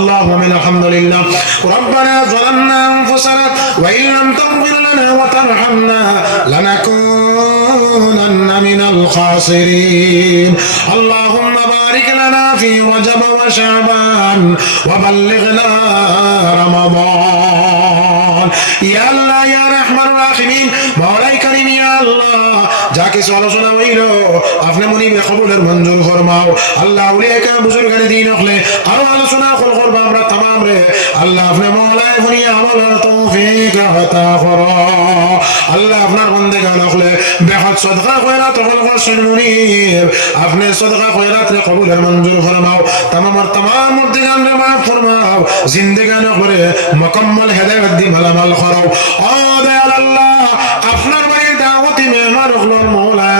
اللهم الحمد لله ربنا ظلمنا أنفسنا وإن لم تغفر لنا وترحمنا لنكونن من الخاسرين اللهم بارك لنا في رجب وشعبان وبلغنا رمضان يا الله يا رحمن الراحمين مولاي كريم يا الله যাকে আলোচনা হইল আপনি মনিবে কবুলের মঞ্জুর ফরমাও আল্লাহ আউলিয়া কা বুজুর্গানে দিন হলে আরো আলোচনা করব আমরা तमाम রে আল্লাহ আপনি মওলায় ফনি আমলের তৌফিক আতা করো আল্লাহ আপনার বান্দাগান হলে বেহাত সাদকা খয়রাত হল মুনিব আপনি সাদকা খয়রাত রে কবুলের মঞ্জুর ফরমাও तमाम মুর্দিগান রে মাফ ফরমাও জিন্দেগান করে মুকম্মল হেদায়েত দি মালামাল করো ও দয়াল আল্লাহ আপনার বাড়ির দাওয়াতি মেহমান হলো মওলা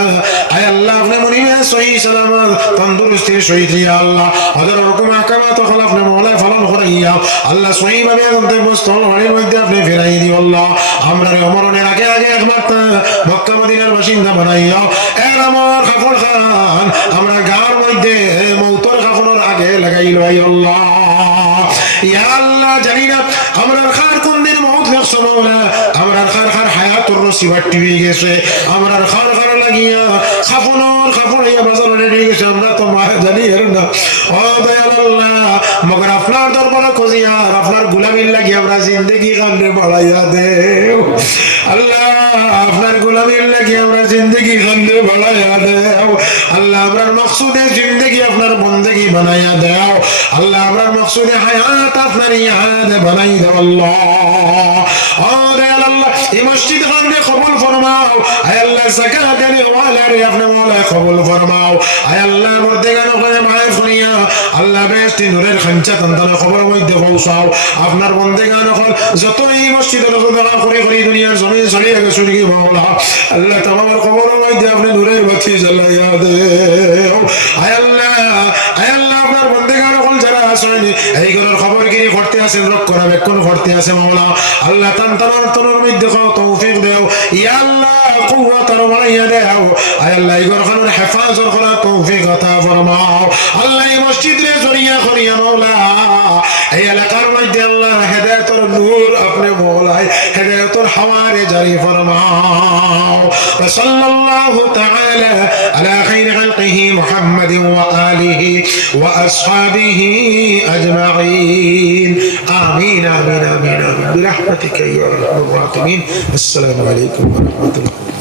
আয় আল্লাহ আপনি মনিবে সহি সালামত তন্দুরুস্তি সহিত ইয়া আল্লাহ হযরত হুকুম আহকামাত হল আপনি মওলা ফলন করাইয়া আল্লাহ সহি ভাবে আমাদের মুস্তল বাড়ির মধ্যে আপনি ফিরাই দিও আল্লাহ আমরা রে মরণের আগে একবার মক্কা মদিনার বাসিন্দা বানাইয়া এর আমার কাফন খান আমরা গার মধ্যে মওতর কাফনের আগে লাগাইলো আয় আল্লাহ ইয়া আল্লাহ জানি না আমরা খার কোন দিন মওত লাগছে মওলা আমরা খার হায়াতুর রসিবাট টিভি গেছে আমরা খার লাগিয়া খাফনের বাজার রেডি গেছে আমরা তো মা জানি এর না ও দয়াল আল্লাহ মগর আপনার দরবারে খুঁজিয়া আপনার গোলামির লাগি আমরা জিন্দেগি কান্দে বাড়াইয়া দেও আল্লাহ আপনার গোলামির লাগি আমরা জিন্দেগি কান্দে বাড়াইয়া দেও আল্লাহ আমরার মকসুদে জিন্দেগি আপনার বন্দেগি বানাইয়া দেও আল্লাহ আমরার মকসুদে হায়াত আপনার ইয়াদ বানাই দেও আল্লাহ ও দয়াল আল্লাহ এই মসজিদ খানে কবুল ফরমাও আয় আল্লাহ যাকাত দেনে ওয়ালা রে আপনি ওয়ালা কবুল ফরমাও আয় আল্লাহ মর্দেগান করে মাফ করিয়া আল্লাহ বেহেশতি নূরের খানচা তন্তনা খবর মধ্যে পৌঁছাও আপনার বন্দেগান হল যত এই মসজিদের দোয়া করে দুনিয়ার জমিন ছড়িয়ে গেছে কি মাওলা আল্লাহ তামাম খবর মধ্যে আপনি নূরের বাতি জ্বালাইয়া দেও আয় আল্লাহ আপনার বন্দেগান হল যারা আসেন এই ঘরের খবরগিরি করতে আছেন রক্ষণাবেক্ষণ করতে আছে মাওলা আল্লাহ তন্তনার মধ্যে তৌফিক দেও ইয়া আল্লাহ কুওয়াতার বাড়াইয়া দেও আয় আল্লাহ এই ঘরখানের হেফাজত করার তৌফিক আতা ফরমাও আল্লাহ এই মসজিদ রে জড়িয়া করিয়া মাওলা এই এলাকার মধ্যে আল্লাহ হেদায়েতের নূর আপনি মাওলায় হেদায়েতের হাওয়ারে জারি ফরমাও সাল্লাল্লাহু তাআলা আলা খাইরি খালকিহি মুহাম্মাদিন ওয়া আলিহি ওয়া আসহাবিহি আজমাইন আমিন আমিন আমিন বিরহমাতিকা ইয়া আরহামার রাহিমিন আসসালামু আলাইকুম ওয়া রাহমাতুল্লাহ